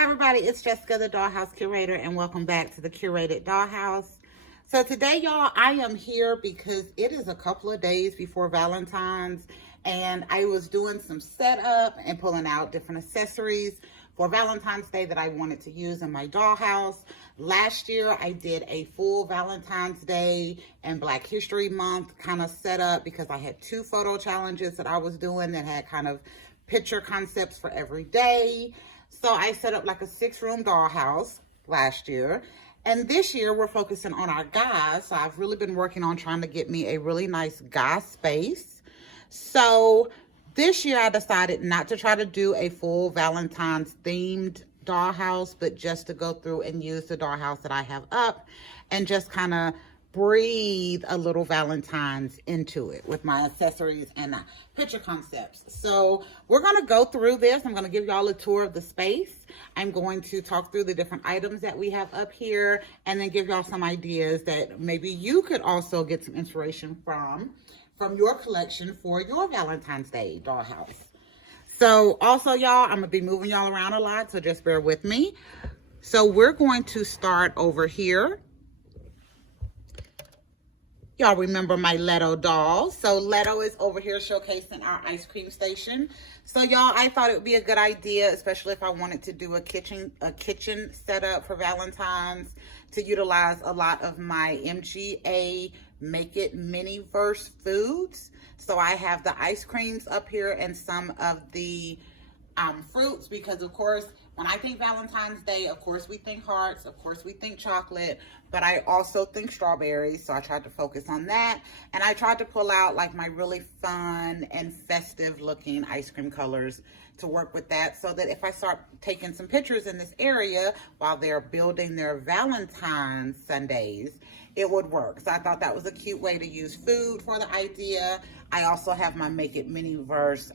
Hi everybody, it's Jessica, the Dollhouse Curator, and welcome back to the Curated Dollhouse. So today, y'all, I am here because it is a couple of days before Valentine's, and I was doing some setup and pulling out different accessories for Valentine's Day that I wanted to use in my dollhouse. Last year, I did a full Valentine's Day and Black History Month kind of setup because I had 2 photo challenges that I was doing that had kind of picture concepts for every day. So I set up like a 6-room dollhouse last year. And this year we're focusing on our guys. So I've really been working on trying to get me a really nice guy space. So this year I decided not to try to do a full Valentine's themed dollhouse, but just to go through and use the dollhouse that I have up and just kind of breathe a little Valentine's into it with my accessories and picture concepts. So we're going to go through this. I'm going to give y'all a tour of the space. I'm going to talk through the different items that we have up here and then give y'all some ideas that maybe you could also get some inspiration from your collection for your Valentine's Day dollhouse. So also, y'all, I'm going to be moving y'all around a lot, so just bear with me. So we're going to start over here. Y'all remember my Leto doll. So Leto is over here showcasing our ice cream station. So y'all, I thought it would be a good idea, especially if I wanted to do a kitchen setup for Valentine's, to utilize a lot of my MGA Make It Mini-verse foods. So I have the ice creams up here and some of the fruits, because of course, when I think Valentine's Day, of course we think hearts, of course we think chocolate, but I also think strawberries. So I tried to focus on that. And I tried to pull out like my really fun and festive looking ice cream colors to work with that, so that if I start taking some pictures in this area while they're building their Valentine's sundaes, it would work. So I thought that was a cute way to use food for the idea. I also have my Make It Mini-verse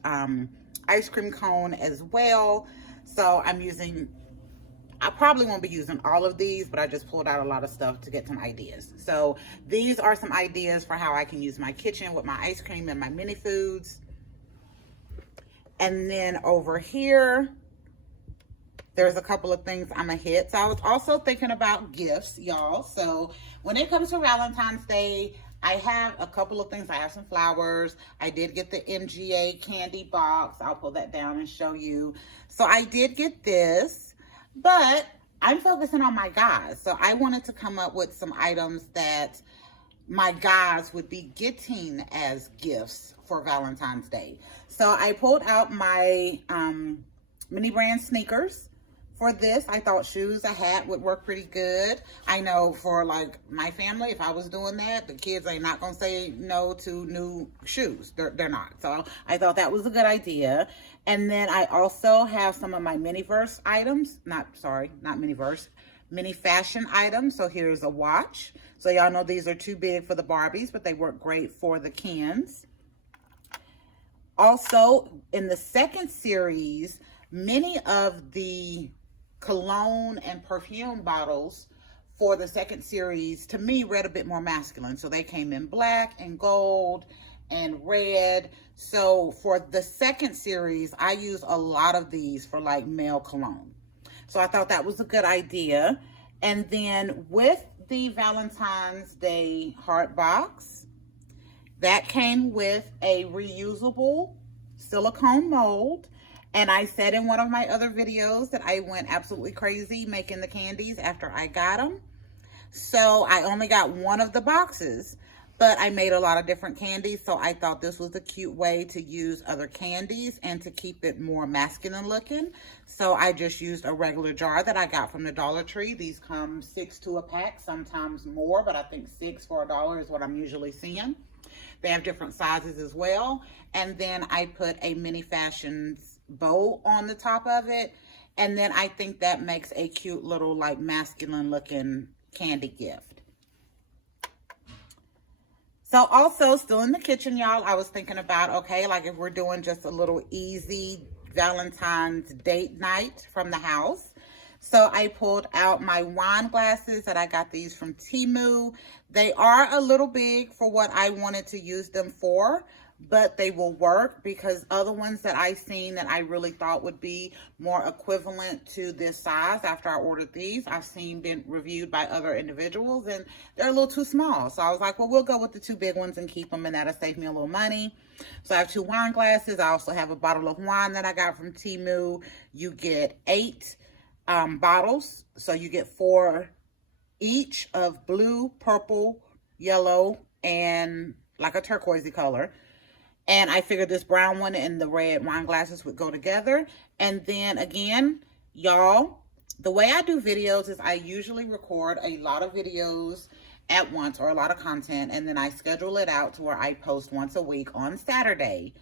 ice cream cone as well. So I probably won't be using all of these, but I just pulled out a lot of stuff to get some ideas. So these are some ideas for how I can use my kitchen with my ice cream and my mini foods. And then over here, there's a couple of things I'm gonna hit. So I was also thinking about gifts, y'all. So when it comes to Valentine's Day, I have a couple of things. I have some flowers. I did get the MGA candy box. I'll pull that down and show you. So I did get this, but I'm focusing on my guys. So I wanted to come up with some items that my guys would be getting as gifts for Valentine's Day. So I pulled out my mini brand sneakers. For this, I thought shoes, a hat would work pretty good. I know for like my family, if I was doing that, the kids are not gonna say no to new shoes. They're not. So I thought that was a good idea. And then I also have some of my mini-verse items. Not mini-verse, mini fashion items. So here's a watch. So y'all know these are too big for the Barbies, but they work great for the Kens. Also, in the second series, many of the cologne and perfume bottles for the second series, to me, read a bit more masculine. So they came in black and gold and red. So for the second series, I use a lot of these for like male cologne. So I thought that was a good idea. And then with the Valentine's Day heart box, that came with a reusable silicone mold. And I said in one of my other videos that I went absolutely crazy making the candies after I got them. So I only got one of the boxes, but I made a lot of different candies. So I thought this was a cute way to use other candies and to keep it more masculine looking. So I just used a regular jar that I got from the Dollar Tree. These come 6 to a pack, sometimes more, but I think 6 for $1 is what I'm usually seeing. They have different sizes as well. And then I put a Mini Fashions bow on the top of it. And then I think that makes a cute little like masculine looking candy gift. So also still in the kitchen, y'all, I was thinking about, okay, like if we're doing just a little easy Valentine's date night from the house. So I pulled out my wine glasses that I got these from Temu. They are a little big for what I wanted to use them for, but they will work because other ones that I've seen that I really thought would be more equivalent to this size after I ordered these, I've seen been reviewed by other individuals and they're a little too small. So I was like, well, we'll go with the 2 big ones and keep them, and that'll save me a little money. So I have 2 wine glasses. I also have a bottle of wine that I got from Temu. You get 8 bottles. So you get 4 each of blue, purple, yellow, and like a turquoisey color. And I figured this brown one and the red wine glasses would go together. And then again, y'all, the way I do videos is I usually record a lot of videos at once, or a lot of content, and then I schedule it out to where I post once a week on Saturday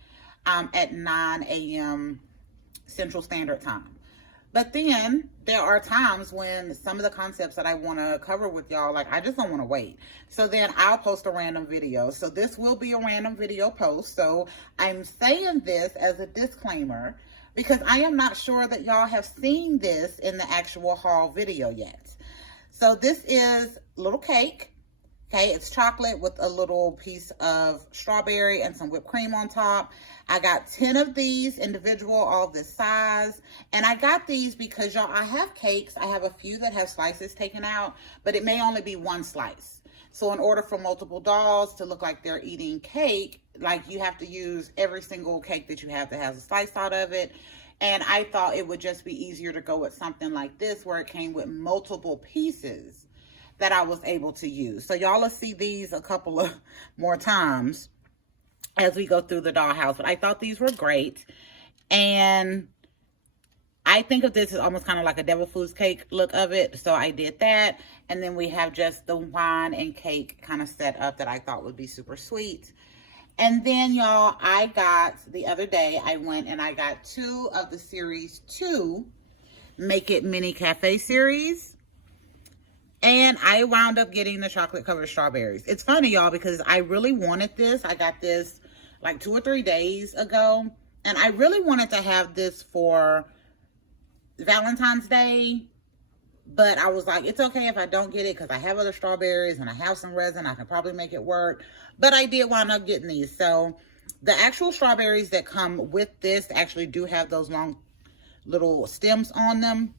at 9 a.m. Central Standard Time. But then there are times when some of the concepts that I want to cover with y'all, like I just don't want to wait. So then I'll post a random video. So this will be a random video post. So I'm saying this as a disclaimer because I am not sure that y'all have seen this in the actual haul video yet. So this is a little cake. Okay, it's chocolate with a little piece of strawberry and some whipped cream on top. I got 10 of these individual, all this size. And I got these because, y'all, I have cakes. I have a few that have slices taken out, but it may only be 1 slice. So in order for multiple dolls to look like they're eating cake, like you have to use every single cake that you have that has a slice out of it. And I thought it would just be easier to go with something like this where it came with multiple pieces that I was able to use. So y'all will see these a couple of more times as we go through the dollhouse. But I thought these were great. And I think of this as almost kind of like a devil food's cake look of it. So I did that. And then we have just the wine and cake kind of set up that I thought would be super sweet. And then, y'all, I got, the other day, I went and I got 2 of the series 2 Make It Mini Cafe series. And I wound up getting the chocolate covered strawberries. It's funny, y'all, because I really wanted this. I got this like 2 or 3 days ago. And I really wanted to have this for Valentine's Day. But I was like, it's okay if I don't get it because I have other strawberries and I have some resin. I can probably make it work. But I did wind up getting these. So the actual strawberries that come with this actually do have those long little stems on them.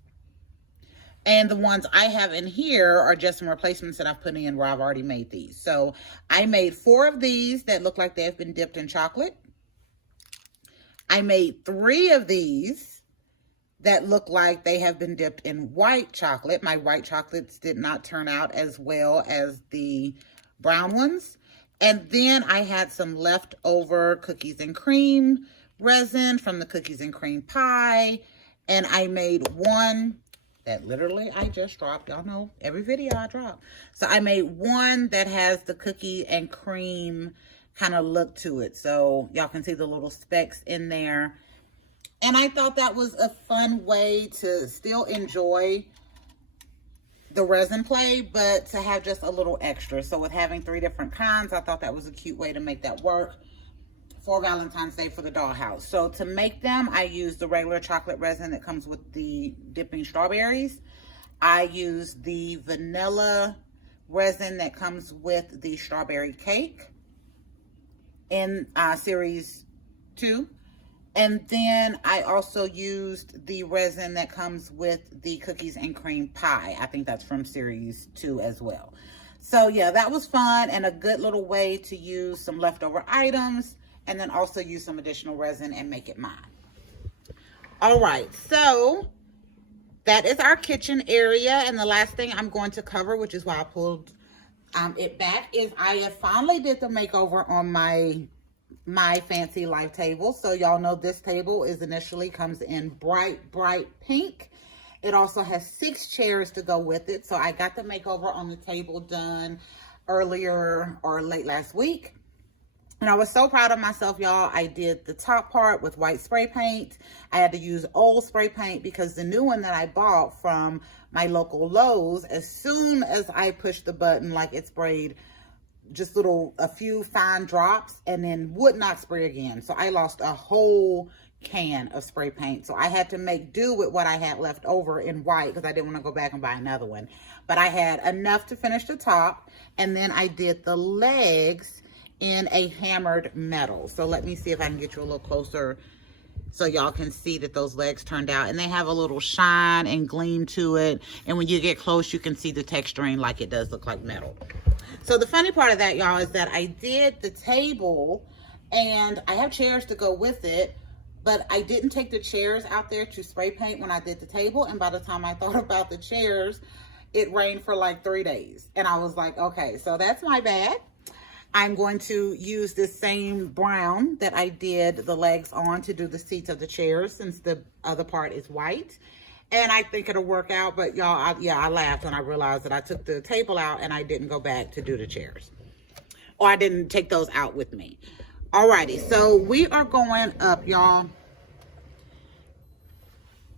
And the ones I have in here are just some replacements that I've put in where I've already made these. So I made 4 of these that look like they have been dipped in chocolate. I made 3 of these that look like they have been dipped in white chocolate. My white chocolates did not turn out as well as the brown ones. And then I had some leftover cookies and cream resin from the cookies and cream pie. And I made 1 that literally I just dropped. Y'all know every video I drop. So I made 1 that has the cookie and cream kind of look to it. So y'all can see the little specks in there. And I thought that was a fun way to still enjoy the resin play, but to have just a little extra. So with having 3 different kinds, I thought that was a cute way to make that work for Valentine's Day for the dollhouse. So to make them, I used the regular chocolate resin that comes with the dipping strawberries. I used the vanilla resin that comes with the strawberry cake in series 2. And then I also used the resin that comes with the cookies and cream pie. I think that's from series 2 as well. So yeah, that was fun and a good little way to use some leftover items and then also use some additional resin and make it mine. All right, so that is our kitchen area. And the last thing I'm going to cover, which is why I pulled it back, is I have finally did the makeover on my fancy life table. So y'all know this table is initially comes in bright pink. It also has 6 chairs to go with it. So I got the makeover on the table done earlier or late last week. And I was so proud of myself, y'all. I did the top part with white spray paint. I had to use old spray paint because the new one that I bought from my local Lowe's, as soon as I pushed the button, like it sprayed just a few fine drops and then would not spray again. So I lost a whole can of spray paint. So I had to make do with what I had left over in white because I didn't want to go back and buy another one. But I had enough to finish the top. And then I did the legs in a hammered metal. So let me see if I can get you a little closer so y'all can see that those legs turned out. And they have a little shine and gleam to it. And when you get close, you can see the texturing like it does look like metal. So the funny part of that, y'all, is that I did the table and I have chairs to go with it, but I didn't take the chairs out there to spray paint when I did the table. And by the time I thought about the chairs, it rained for like 3 days. And I was like, okay, so that's my bad. I'm going to use this same brown that I did the legs on to do the seats of the chairs, since the other part is white. And I think it'll work out, but y'all, I laughed when I realized that I took the table out and I didn't go back to do the chairs. Or I didn't take those out with me. Alrighty, so we are going up, y'all.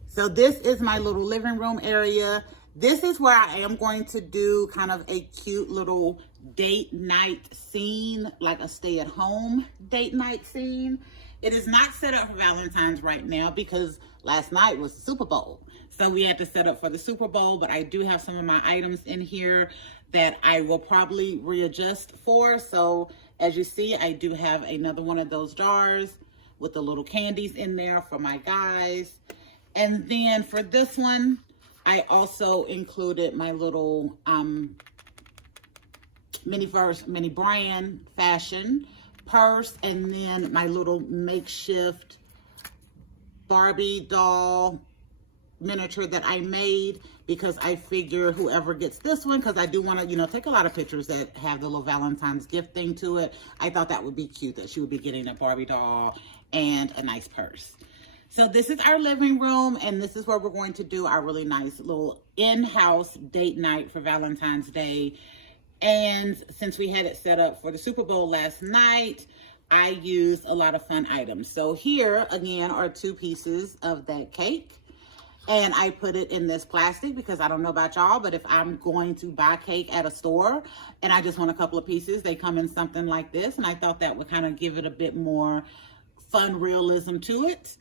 So this is my little living room area. This is where I am going to do kind of a cute little date night scene, like a stay-at-home date night scene. It is not set up for Valentine's right now because last night was the Super Bowl. So we had to set up for the Super Bowl, but I do have some of my items in here that I will probably readjust for. So as you see, I do have another one of those jars with the little candies in there for my guys. And then for this one, I also included my little mini brand fashion purse, and then my little makeshift Barbie doll miniature that I made, because I figure whoever gets this one, because I do want to, you know, take a lot of pictures that have the little Valentine's gift thing to it. I thought that would be cute, that she would be getting a Barbie doll and a nice purse. So this is our living room, and this is where we're going to do our really nice little in-house date night for Valentine's Day. And since we had it set up for the Super Bowl last night, I used a lot of fun items. So here, again, are 2 pieces of that cake. And I put it in this plastic because I don't know about y'all, but if I'm going to buy cake at a store and I just want a couple of pieces, they come in something like this. And I thought that would kind of give it a bit more fun realism to it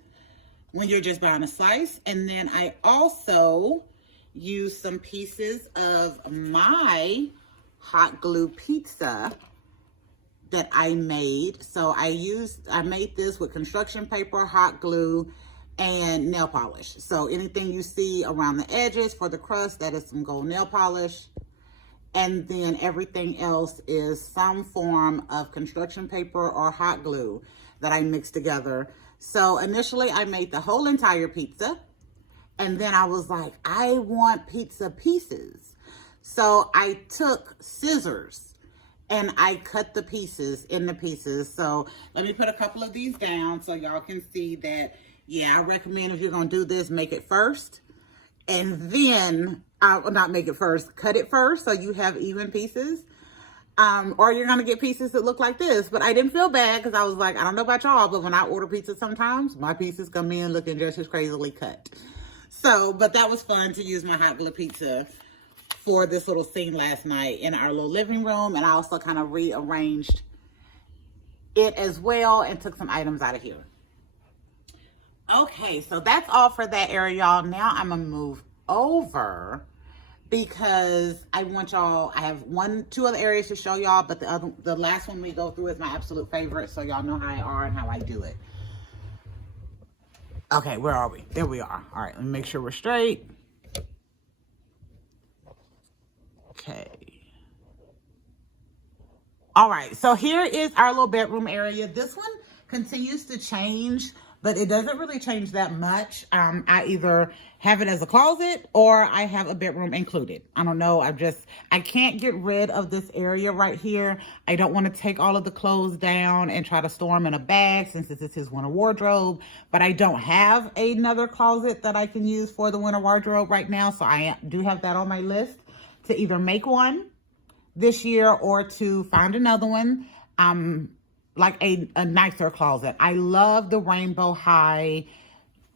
when you're just buying a slice. And then I also used some pieces of my hot glue pizza that I made. So I made this with construction paper, hot glue, and nail polish. So anything you see around the edges for the crust, that is some gold nail polish. And then everything else is some form of construction paper or hot glue that I mixed together. So initially I made the whole entire pizza, and then I was like, I want pizza pieces. So I took scissors and I cut the pieces into pieces. So let me put a couple of these down so y'all can see that, yeah, I recommend if you're gonna do this, make it first. And then, not make it first, cut it first so you have even pieces. Or you're gonna get pieces that look like this. But I didn't feel bad because I was like, I don't know about y'all, but when I order pizza sometimes, my pieces come in looking just as crazily cut. So, but that was fun to use my hot glue pizza for this little scene last night in our little living room. And I also kind of rearranged it as well and took some items out of here. Okay, so that's all for that area, y'all. Now I'm gonna move over because I want y'all, I have 2 other areas to show y'all, but the last one we go through is my absolute favorite, so y'all know how I are and how I do it. Okay, where are we? There we are. All right, let me make sure we're straight. Okay. All right, so here is our little bedroom area. This one continues to change, but it doesn't really change that much. I either have it as a closet or I have a bedroom included. I don't know. I can't get rid of this area right here. I don't want to take all of the clothes down and try to store them in a bag since this is his winter wardrobe. But I don't have another closet that I can use for the winter wardrobe right now. So I do have that on my list to either make one this year or to find another one. Like a nicer closet. I love the rainbow high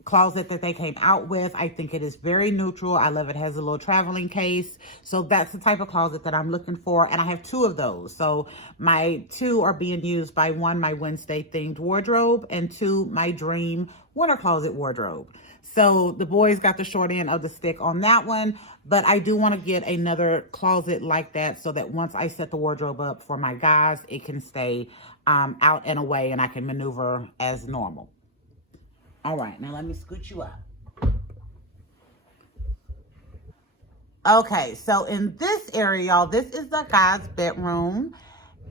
closet that they came out with. I think it is very neutral. I love it has a little traveling case. So that's the type of closet that I'm looking for. And I have 2 of those. So my 2 are being used by 1, my Wednesday themed wardrobe, and 2, my dream winter closet wardrobe. So the boys got the short end of the stick on that one, but I do want to get another closet like that so that once I set the wardrobe up for my guys, it can stay out and away and I can maneuver as normal. All right, now let me scoot you up. Okay, so in this area, y'all, this is the guy's bedroom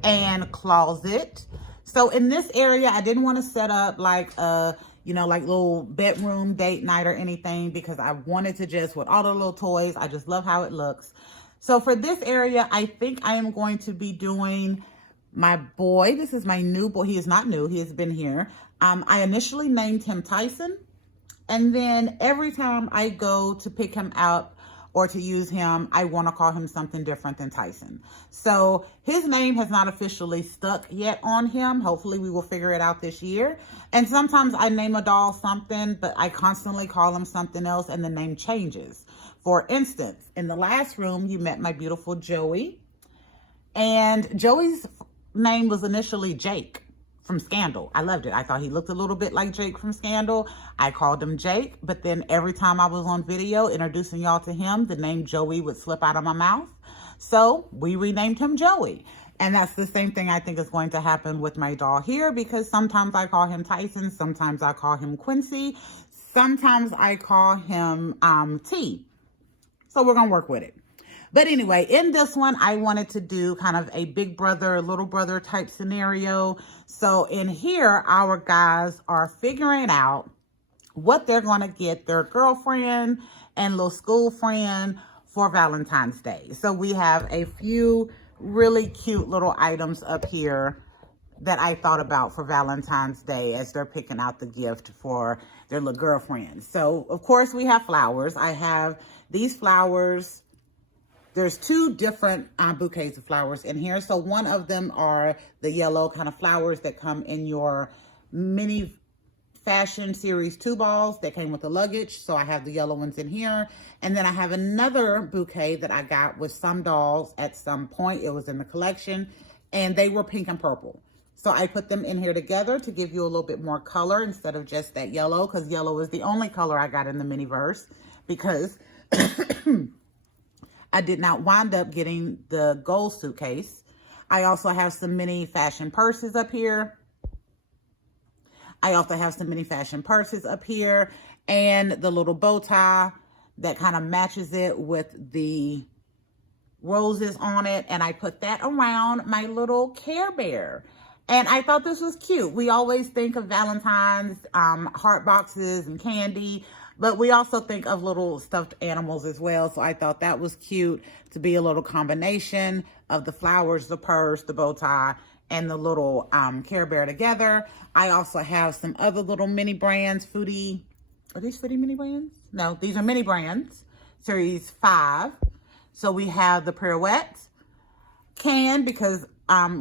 and closet. So in this area, I didn't want to set up like a, like little bedroom date night or anything because I wanted to just, with all the little toys, I just love how it looks. So for this area, I think I am going to be doing my boy. This is my new boy. He is not new. He has been here. I initially named him Tyson. And then every time I go to pick him out or to use him, I want to call him something different than Tyson. So his name has not officially stuck yet on him. Hopefully we will figure it out this year. And sometimes I name a doll something, but I constantly call him something else and the name changes. For instance, in the last room, you met my beautiful Joey. And Joey's name was initially Jake from Scandal. I loved it. I thought he looked a little bit like Jake from Scandal. I called him Jake, but then every time I was on video introducing y'all to him, the name Joey would slip out of my mouth. So we renamed him Joey. And that's the same thing I think is going to happen with my doll here, because sometimes I call him Tyson, sometimes I call him Quincy, sometimes I call him T. So we're going to work with it. But anyway, in this one, I wanted to do kind of a big brother, little brother type scenario. So in here, our guys are figuring out what they're going to get their girlfriend and little school friend for Valentine's Day. So we have a few really cute little items up here that I thought about for Valentine's Day as they're picking out the gift for their little girlfriend. So of course we have flowers. I have these flowers. There's two different bouquets of flowers in here. So one of them are the yellow kind of flowers that come in your mini fashion series 2 balls that came with the luggage. So I have the yellow ones in here. And then I have another bouquet that I got with some dolls at some point. It was in the collection and they were pink and purple. So I put them in here together to give you a little bit more color instead of just that yellow, because yellow is the only color I got in the mini-verse, because I did not wind up getting the gold suitcase. I also have some mini fashion purses up here. And the little bow tie that kind of matches it with the roses on it. And I put that around my little Care Bear. And I thought this was cute. We always think of Valentine's, heart boxes and candy, but we also think of little stuffed animals as well. So I thought that was cute to be a little combination of the flowers, the purse, the bow tie, and the little Care Bear together. I also have some other little mini brands. Foodie. Are these Foodie mini brands? No, these are mini brands. Series 5. So we have the Pirouette can, because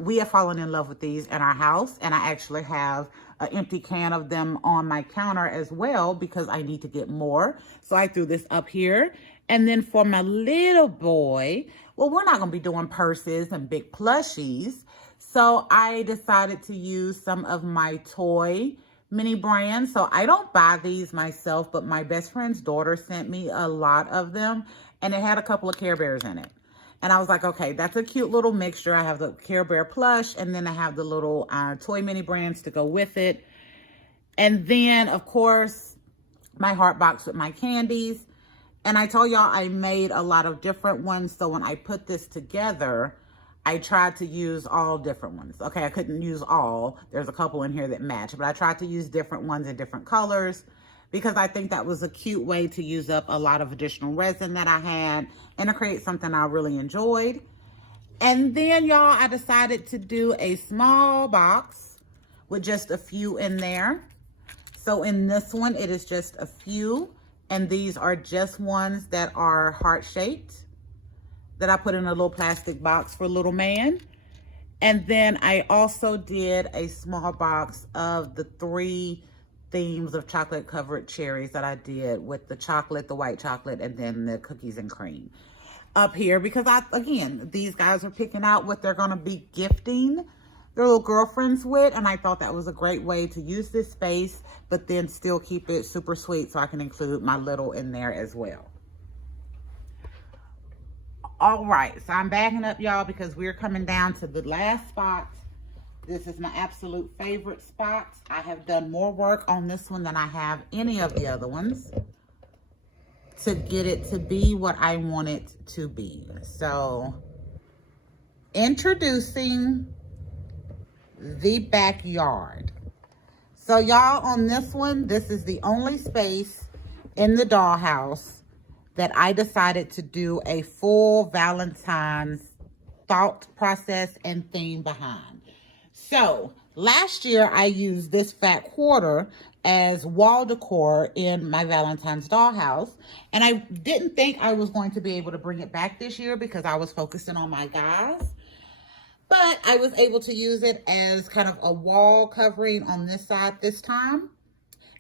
we have fallen in love with these in our house. And I actually have an empty can of them on my counter as well, because I need to get more. So I threw this up here. And then for my little boy, well, we're not going to be doing purses and big plushies. So I decided to use some of my toy mini brands. So I don't buy these myself, but my best friend's daughter sent me a lot of them, and it had a couple of Care Bears in it. And I was like, okay, that's a cute little mixture. I have the Care Bear plush, and then I have the little toy mini brands to go with it. And then, of course, my heart box with my candies. And I told y'all I made a lot of different ones. So when I put this together, I tried to use all different ones. Okay, I couldn't use all. There's a couple in here that match, but I tried to use different ones in different colors, because I think that was a cute way to use up a lot of additional resin that I had and to create something I really enjoyed. And then, y'all, I decided to do a small box with just a few in there. So in this one, it is just a few, and these are just ones that are heart-shaped that I put in a little plastic box for little man. And then I also did a small box of the 3 themes of chocolate covered cherries that I did with the chocolate, the white chocolate, and then the cookies and cream up here, because again, these guys are picking out what they're going to be gifting their little girlfriends with, and I thought that was a great way to use this space, but then still keep it super sweet so I can include my little in there as well. All right, so I'm backing up, y'all, because we're coming down to the last spot. This is my absolute favorite spot. I have done more work on this one than I have any of the other ones to get it to be what I want it to be. So, introducing the backyard. So y'all, on this one, this is the only space in the dollhouse that I decided to do a full Valentine's thought process and theme behind. So last year I used this fat quarter as wall decor in my Valentine's dollhouse, and I didn't think I was going to be able to bring it back this year because I was focusing on my guys. But I was able to use it as kind of a wall covering on this side this time.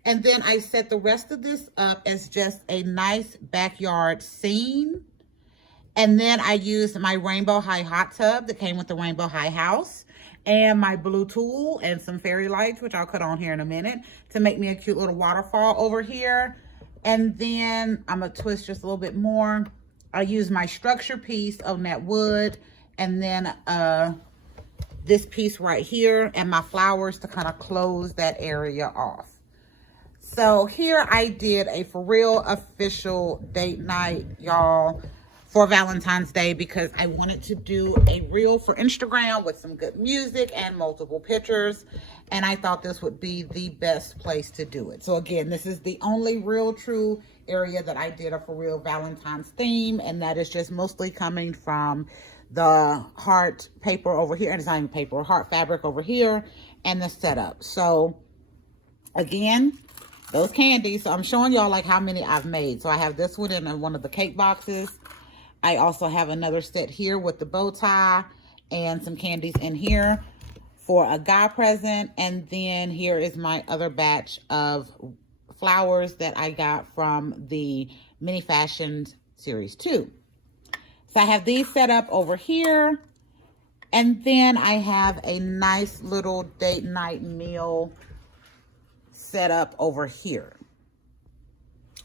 And then I set the rest of this up as just a nice backyard scene. And then I used my Rainbow High hot tub that came with the Rainbow High house and my blue tulle and some fairy lights, which I'll cut on here in a minute, to make me a cute little waterfall over here. And then I'm going to twist just a little bit more. I used my structure piece of that wood, and then this piece right here and my flowers to kind of close that area off. So here I did a for real official date night, y'all, for Valentine's Day, because I wanted to do a reel for Instagram with some good music and multiple pictures. And I thought this would be the best place to do it. So again, this is the only real true area that I did a for real Valentine's theme. And that is just mostly coming from the heart paper over here, and it's not even paper, heart fabric over here, and the setup. So again, those candies, so I'm showing y'all like how many I've made. So I have this one in one of the cake boxes. I also have another set here with the bow tie and some candies in here for a guy present. And then here is my other batch of flowers that I got from the Mini Fashioned Series 2. So I have these set up over here. And then I have a nice little date night meal set up over here.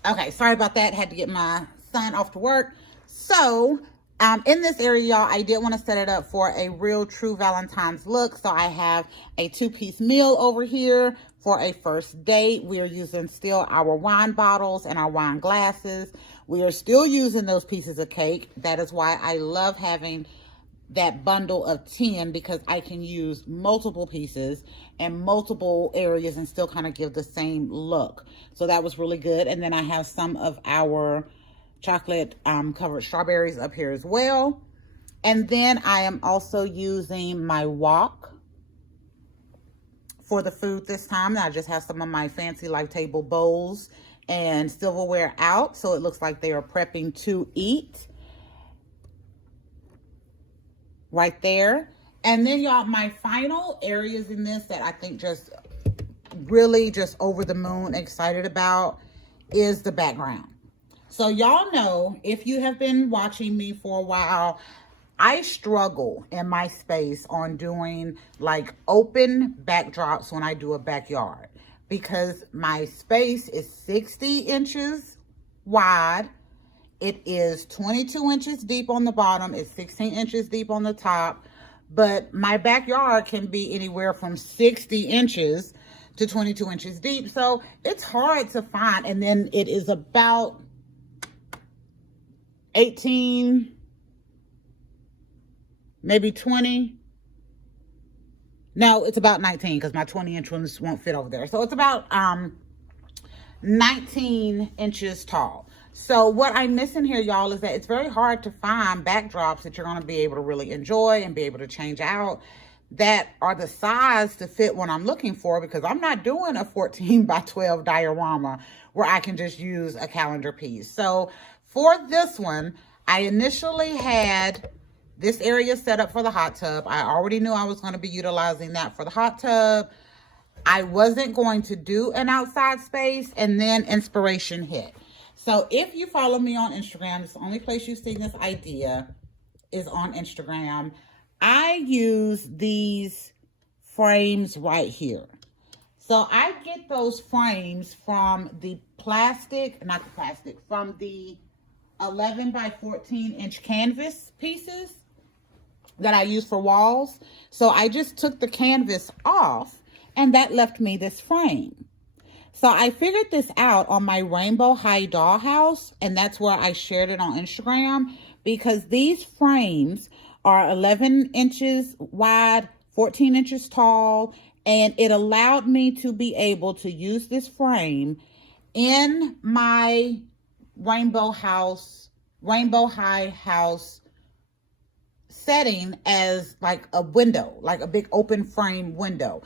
Okay, sorry about that. Had to get my son off to work. So in this area, y'all, I did want to set it up for a real true Valentine's look. So I have a 2-piece meal over here for a first date. We are using still our wine bottles and our wine glasses. We are still using those pieces of cake. That is why I love having that bundle of 10, because I can use multiple pieces and multiple areas and still kind of give the same look. So that was really good. And then I have some of our chocolate covered strawberries up here as well. And then I am also using my wok for the food this time. I just have some of my fancy life table bowls and silverware out, so it looks like they are prepping to eat right there. And then y'all, my final areas in this that I think just really just over the moon excited about is the background. So y'all know, if you have been watching me for a while, I struggle in my space on doing like open backdrops when I do a backyard, because my space is 60 inches wide. It is 22 inches deep on the bottom. It's 16 inches deep on the top. But my backyard can be anywhere from 60 inches to 22 inches deep. So it's hard to find. And then it is about 18, maybe 20. No, it's about 19, because my 20-inch ones won't fit over there. So it's about 19 inches tall. So what I'm missing here, y'all, is that it's very hard to find backdrops that you're going to be able to really enjoy and be able to change out that are the size to fit what I'm looking for, because I'm not doing a 14 by 12 diorama where I can just use a calendar piece. So for this one, I initially had this area set up for the hot tub. I already knew I was going to be utilizing that for the hot tub. I wasn't going to do an outside space, and then inspiration hit. So if you follow me on Instagram, it's the only place you've seen this idea is on Instagram. I use these frames right here. So I get those frames from the plastic, not the plastic, from the 11 by 14 inch canvas pieces that I use for walls. So I just took the canvas off and that left me this frame. So I figured this out on my Rainbow High Dollhouse, and that's where I shared it on Instagram, because these frames are 11 inches wide, 14 inches tall, and it allowed me to be able to use this frame in my Rainbow High house setting as like a window, like a big open frame window.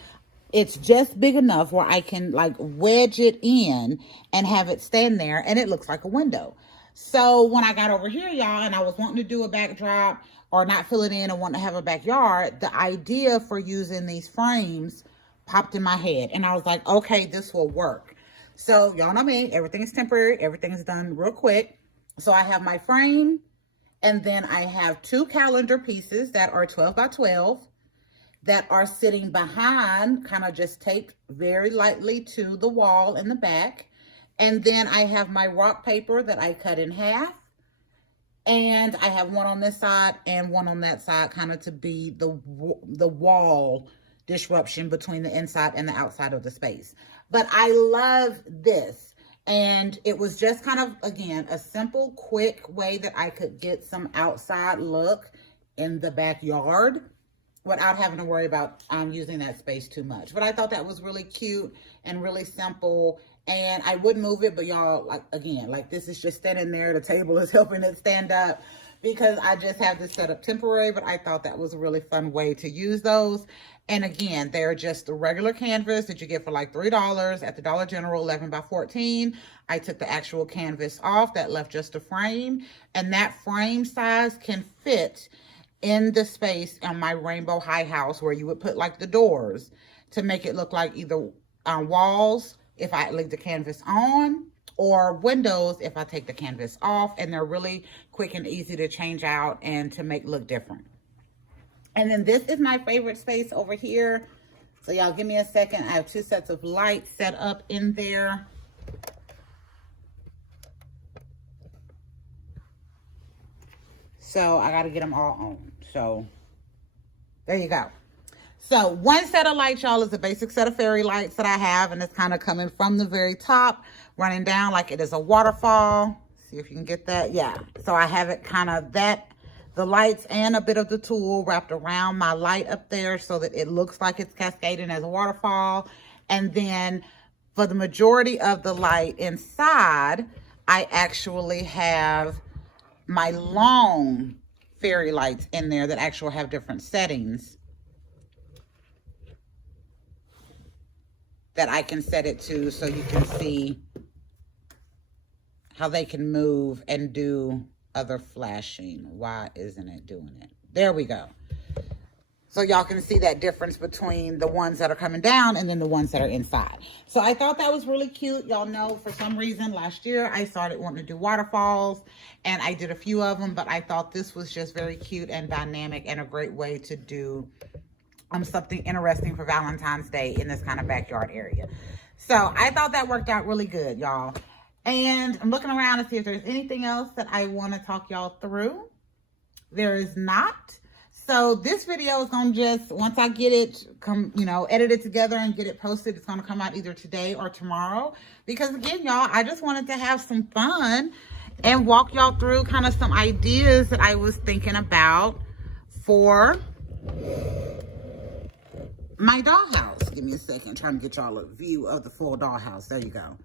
It's just big enough where I can like wedge it in and have it stand there, and it looks like a window. So when I got over here, y'all, and I was wanting to do a backdrop or not fill it in and want to have a backyard, the idea for using these frames popped in my head, and I was like, okay, this will work. So y'all know me, everything's temporary, everything's done real quick. So I have my frame, and then I have 2 calendar pieces that are 12 by 12 that are sitting behind, kind of just taped very lightly to the wall in the back. And then I have my rock paper that I cut in half. And I have one on this side and one on that side, kind of to be the wall disruption between the inside and the outside of the space. But I love this. And it was just kind of, again, a simple, quick way that I could get some outside look in the backyard without having to worry about using that space too much. But I thought that was really cute and really simple. And I would move it, but y'all, like, again, like this is just standing there. The table is helping it stand up because I just have this set up temporary, but I thought that was a really fun way to use those. And again, they're just the regular canvas that you get for like $3 at the Dollar General, 11 by 14. I took the actual canvas off. That left just a frame. And that frame size can fit in the space on my Rainbow High house where you would put like the doors to make it look like either walls if I leave the canvas on, or windows if I take the canvas off. And they're really quick and easy to change out and to make look different. And then this is my favorite space over here. So y'all give me a second. I have 2 sets of lights set up in there. So I got to get them all on. So there you go. So one set of lights, y'all, is a basic set of fairy lights that I have. And it's kind of coming from the very top, running down like it is a waterfall. See if you can get that. Yeah. So I have it kind of the lights and a bit of the tulle wrapped around my light up there so that it looks like it's cascading as a waterfall. And then for the majority of the light inside, I actually have my long fairy lights in there that actually have different settings that I can set it to, so you can see how they can move and do other flashing. Why isn't it doing it? There we go. So y'all can see that difference between the ones that are coming down and then the ones that are inside. So I thought that was really cute. Y'all know for some reason last year I started wanting to do waterfalls, and I did a few of them, but I thought this was just very cute and dynamic and a great way to do something interesting for Valentine's Day in this kind of backyard area. So I thought that worked out really good, y'all. And I'm looking around to see if there's anything else that I want to talk y'all through. There is not. So this video is going to just, once I get it, edit it together and get it posted, it's going to come out either today or tomorrow. Because again, y'all, I just wanted to have some fun and walk y'all through kind of some ideas that I was thinking about for my dollhouse. Give me a second, trying to get y'all a view of the full dollhouse. There you go.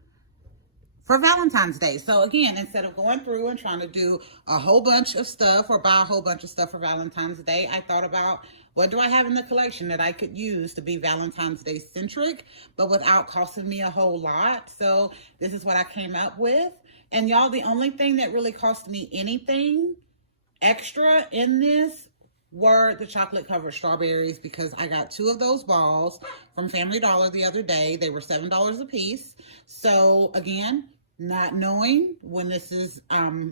For Valentine's Day. So again, instead of going through and trying to do a whole bunch of stuff or buy a whole bunch of stuff for Valentine's Day, I thought about, what do I have in the collection that I could use to be Valentine's Day centric, but without costing me a whole lot? So this is what I came up with. And y'all, the only thing that really cost me anything extra in this were the chocolate covered strawberries, because I got 2 of those balls from Family Dollar the other day. They were $7 a piece. So again, not knowing when this is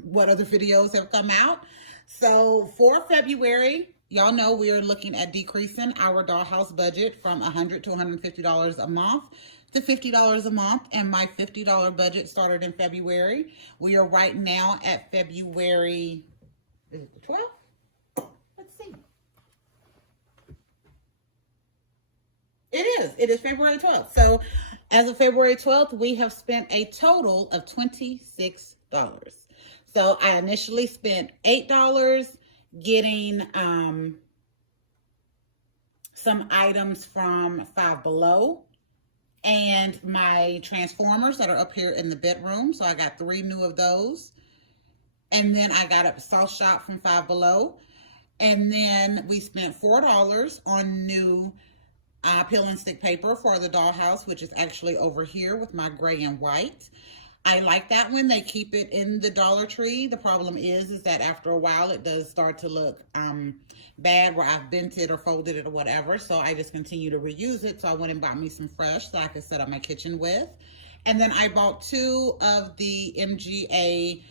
what other videos have come out. So for February, y'all know we are looking at decreasing our dollhouse budget from $100 to $150 a month to $50 a month. And my $50 budget started in February. We are right now at February, is it the 12th? Let's see. It is February 12th. So as of February 12th, we have spent a total of $26. So I initially spent $8 getting some items from Five Below and my transformers that are up here in the bedroom. So I got 3 new of those. And then I got a soft shop from Five Below. And then we spent $4 on new peel and stick paper for the dollhouse, which is actually over here with my gray and white. I like that one. They keep it in the Dollar Tree. The problem is that after a while it does start to look bad where I've bent it or folded it or whatever. So I just continue to reuse it. So I went and bought me some fresh so I could set up my kitchen with. And then I bought 2 of the MGA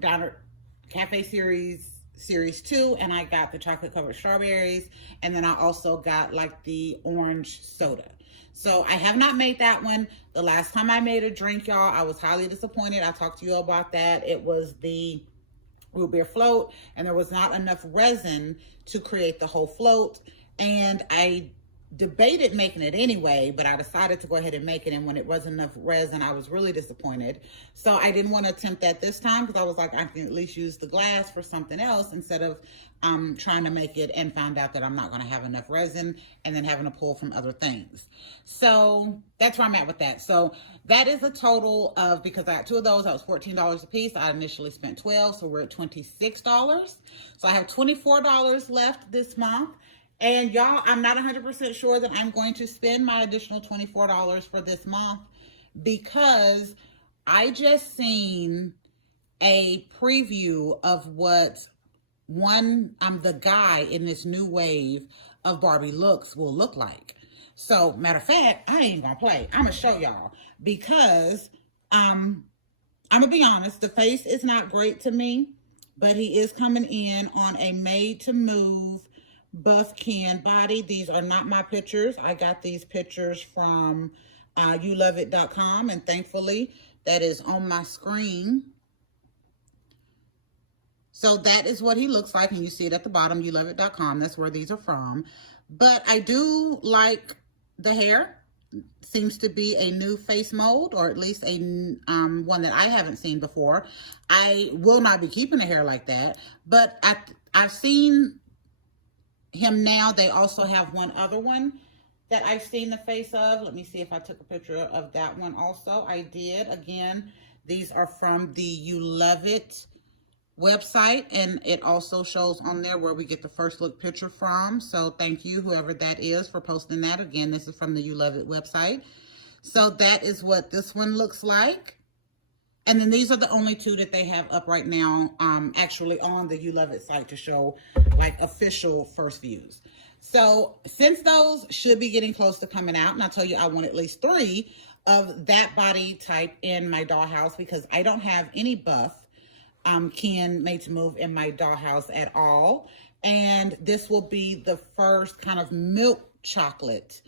Diner Cafe Series 2, and I got the chocolate covered strawberries, and then I also got like the orange soda. So I have not made that one. The last time I made a drink, y'all, I was highly disappointed. I talked to you about that. It was the root beer float, and there was not enough resin to create the whole float. And I debated making it anyway, but I decided to go ahead and make it. And when it wasn't enough resin, I was really disappointed. So I didn't want to attempt that this time because I was like, I can at least use the glass for something else instead of trying to make it and found out that I'm not going to have enough resin and then having to pull from other things. So that's where I'm at with that. So that is a total of, because I got 2 of those, that was $14 a piece. I initially spent $12, so we're at $26. So I have $24 left this month. And y'all, I'm not 100% sure that I'm going to spend my additional $24 for this month because I just seen a preview of what the guy in this new wave of Barbie looks will look like. So, matter of fact, I ain't gonna play. I'm gonna show y'all because I'm gonna be honest, the face is not great to me, but he is coming in on a made to move buff can body. These are not my pictures. I got these pictures from youloveit.com, and thankfully that is on my screen. So that is what he looks like, and you see it at the bottom, youloveit.com. That's where these are from. But I do like the hair. Seems to be a new face mold, or at least a one that I haven't seen before. I will not be keeping a hair like that, but I've seen him now. They also have one other one that I've seen the face of. Let me see if I took a picture of that one also. I did. Again, these are from the You Love It website, and it also shows on there where we get the first look picture from. So thank you, whoever that is, for posting that. Again, this is from the You Love It website. So that is what this one looks like. And then these are the only 2 that they have up right now, actually on the You Love It site to show like official first views. So since those should be getting close to coming out, and I tell you, I want at least 3 of that body type in my dollhouse because I don't have any buff can made to move in my dollhouse at all. And this will be the first kind of milk chocolate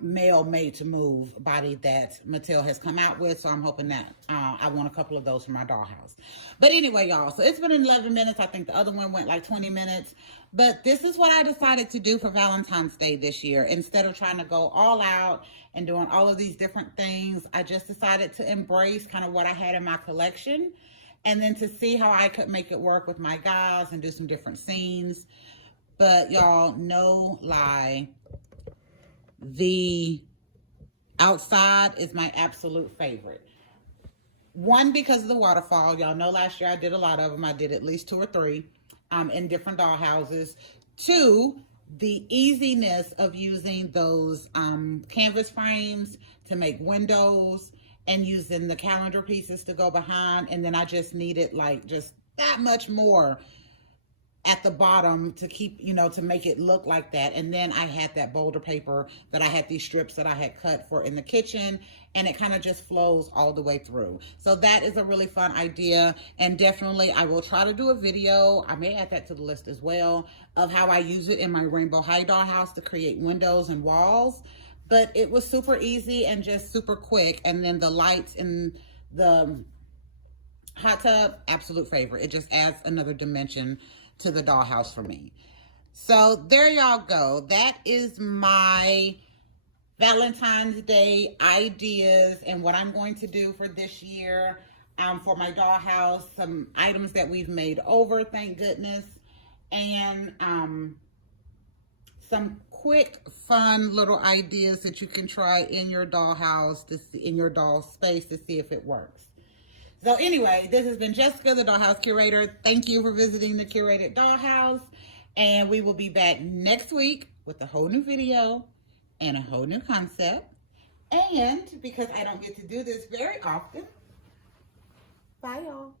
male made to move body that Mattel has come out with. So I'm hoping that I want a couple of those for my dollhouse. But anyway, y'all, so it's been 11 minutes. I think the other one went like 20 minutes. But this is what I decided to do for Valentine's Day this year. Instead of trying to go all out and doing all of these different things, I just decided to embrace kind of what I had in my collection and then to see how I could make it work with my guys and do some different scenes. But y'all, no lie, the outside is my absolute favorite. One, because of the waterfall. Y'all know last year I did a lot of them. I did at least 2 or 3 in different dollhouses. 2, the easiness of using those canvas frames to make windows and using the calendar pieces to go behind. And then I just needed like just that much more at the bottom to keep, you know, to make it look like that. And then I had that boulder paper that I had these strips that I had cut for in the kitchen, and it kind of just flows all the way through. So that is a really fun idea, and definitely I will try to do a video, I may add that to the list as well, of how I use it in my Rainbow High Dollhouse to create windows and walls. But it was super easy and just super quick. And then the lights in the hot tub, absolute favorite. It just adds another dimension to the dollhouse for me. So there y'all go. That is my Valentine's Day ideas and what I'm going to do for this year for my dollhouse. Some items that we've made over, thank goodness. And some quick, fun little ideas that you can try in your dollhouse, in your doll space, to see if it works. So anyway, this has been Jessica, the Dollhouse Curator. Thank you for visiting the Curated Dollhouse. And we will be back next week with a whole new video and a whole new concept. And because I don't get to do this very often, bye y'all.